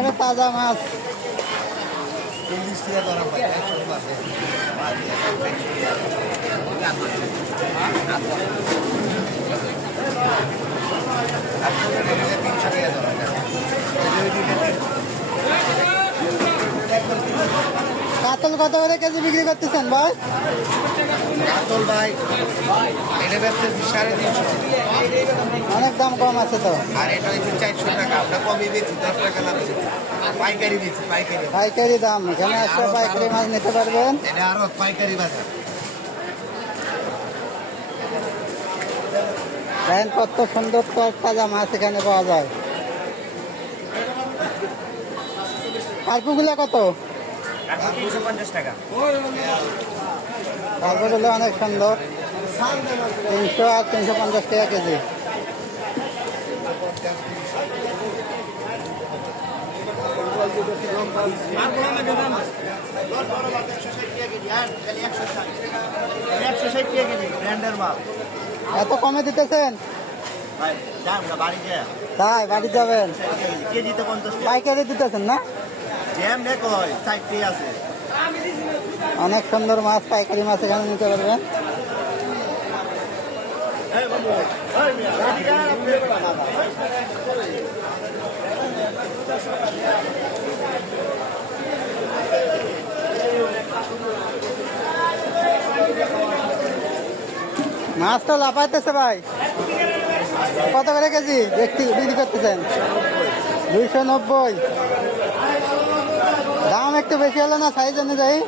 একবারে তাজা মাছ। 40 টাকা ধরা ভাই 100 টাকা। কাতল কত করে কেজি বিক্রি করতেছেন ভাই? কাতল ভাই এটা বেচতেছি 350। অনেক দাম কম আছে তো। আর এটা হচ্ছে 400 টাকা। আমরা কমই বেচি, 10 টাকা লাভ বেচি। পাইকারি বেচি, পাইকারি। পাইকারি দাম, এখানে আসলে পাইকারি মাছ নিতে পারবেন। এটা আরো পাইকারি বাজার। দেখেন কত সুন্দর তাজা মাছ এখানে পাওয়া যায়। কালকুগুলা কত? 350 টাকা। কালকুগুলো অনেক সুন্দর, 300 আর 350 টাকা কেজি। এত কমে দিতেছেন? তাই বাড়ি যাবেন? পাইকারি দিতেছেন না? অনেক সুন্দর মাছ, পাইকারি মাছ এখানে নিতে পারবেন। মাছ তো লাফাইতেছে ভাই। কত করে কেজি বিক্রি করতেছেন? 290। দাম একটু বেশি হলো না সাইজ অনুযায়ী?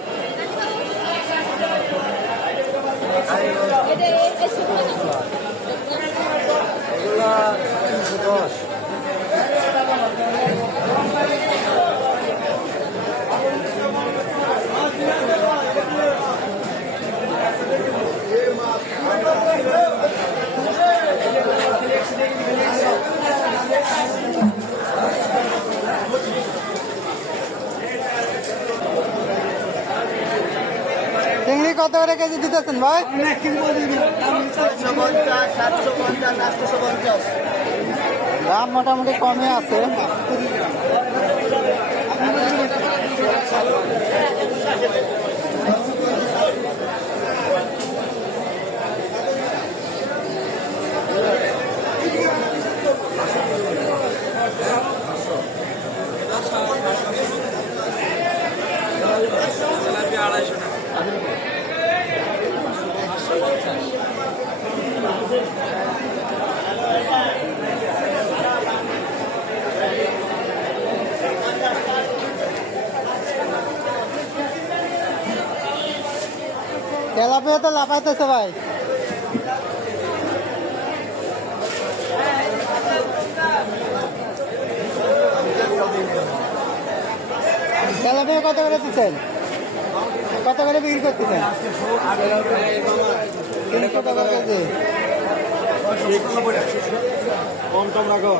চিংড়ি কত করে কেজি দিতেছেন ভাই? দাম মোটামুটি কমই আছে। তেলাপিয়া তো লাফাইতেছে ভাই। তেলাপিয়া কত করে দিচ্ছেন? কত করে বিক্রি করতেছেন? 300 টাকা কেজি। কম টম রাখো,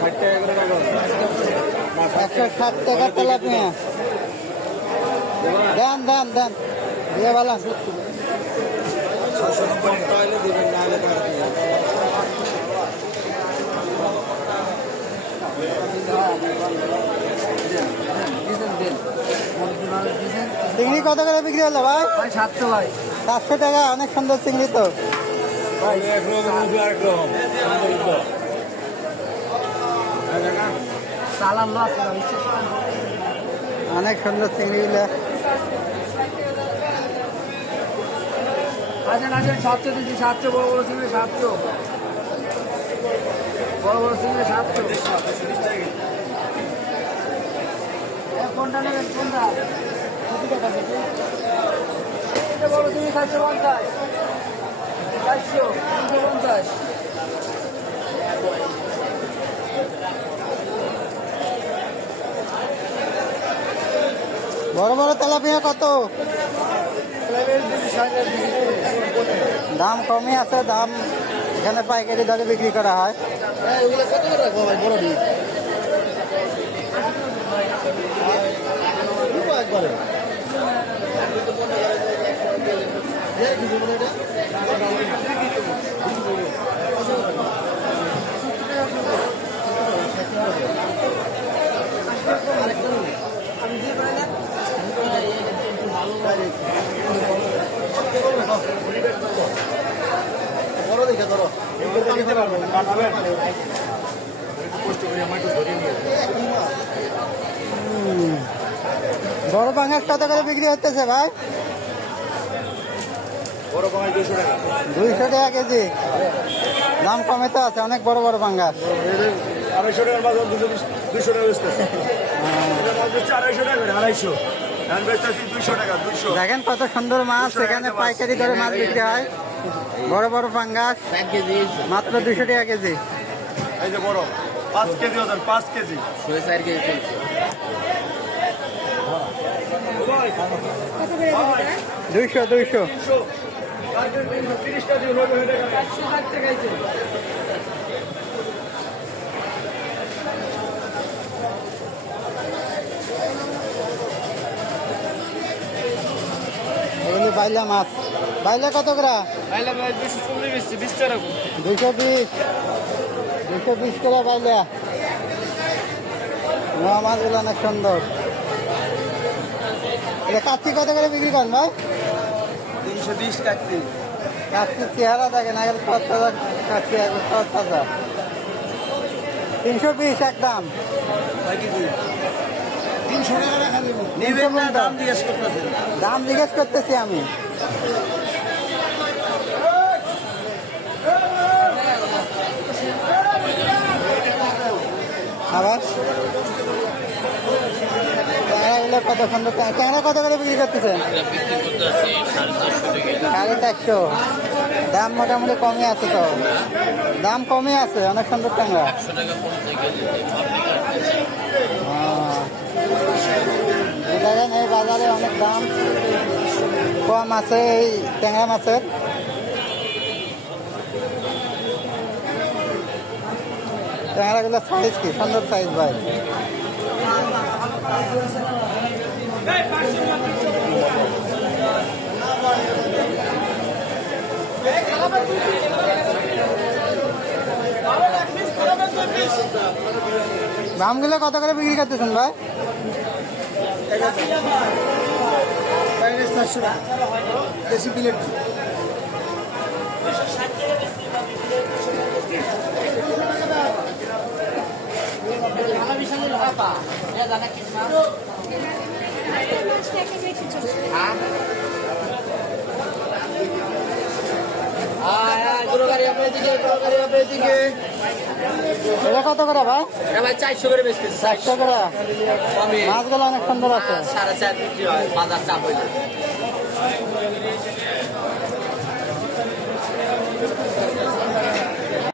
60 টাকা করে রাখো। 160 টাকা তেলাপিয়া। দেন দেন দেন দিয়ে ভালো। চিংড়ি কত করে বিক্রি হলো ভাই? 700 ভাই। 700 টাকা। অনেক সুন্দর চিংড়ি তো। অনেক সুন্দর চিংড়িগুলো। আচ্ছা 700 দিচ্ছি, 700 বড় বড় চিংড়ি, 700 বড় বড় চিংড়ি, 700। কোনটা নেবেন? কোনটা বড় চিংড়ি? 750, 400, 350। বড় বড় তেলাপিয়া কত? দাম কমই আছে, দাম এখানে পাইকারি দরে বিক্রি করা হয়। কত করে রাখবো ভাই বড় ডিম? একবারে এটা ধরো এগুলো নিতে পারবেন না কাটাবেন কষ্ট করে আমার একটু ধরে নিয়ে বড় পাঙ্গাস কত করে বিক্রি হতেছে ভাই? বড় পাঙ্গাস 200 টাকা। 200 টাকা কেজি। দাম কমে তো আছে, অনেক বড় বড় পাঙ্গাস। 250 টাকার বাজার 200 টাকা বেচতেছে। এটা মাছ বেচছে 250 টাকা করে 250। ধান বেচতেছি 200 টাকা 200। দেখেন কত সুন্দর মাছ, এখানে পাইকারি দরে মাছ বিক্রি হয়। বড় বড় পাঙ্গাস মাত্র 200 টাকা কেজি। এই যে বড় 5 কেজি ওজন 5 কেজি। 200 30 টাকা হলো হয়ে টাকা 460 টাকা আছে। এগুলি বাইলা মাছ। বাইলা কত করে? 240 টাকা 220 করে বাইলা। নোয়া মাছগুলো অনেক সুন্দর। এটা কাচ্চি কত করে বিক্রি করেন ভাই? 320 টাকা। কাচ্চির চেহারা দেখেন, আগের তাজা কাচ্চি, আগের তাজা। 320 একদম। 300 টাকা রাখা দেব। নেবেন না, দাম জিজ্ঞেস করতেছেন। দাম জিজ্ঞেস করতেছি আমি। আবার ট্যাংরাগুলো কত সুন্দর। ট্যাংরা কত করে বিক্রি করতেছেন? 450। দাম মোটামুটি কমে আছে তো, দাম কমে আছে, অনেক সুন্দর ট্যাংরা। দেখেন এই বাজারে অনেক দাম কম আছে এই ট্যাংরা মাছের। ট্যাংরাগুলো সাইজ কি সুন্দর সাইজ ভাই। দামগুলো কত করে বিক্রি করতেছেন ভাই? 450 টাকা দেশি প্লেট। এটা কত করে ভাই? 400 করে বেচতেছে। 400 করে। মাছগুলো অনেক সুন্দর আছে। 4.5 বিক্রি হয়, বাজার চাপ হইলে।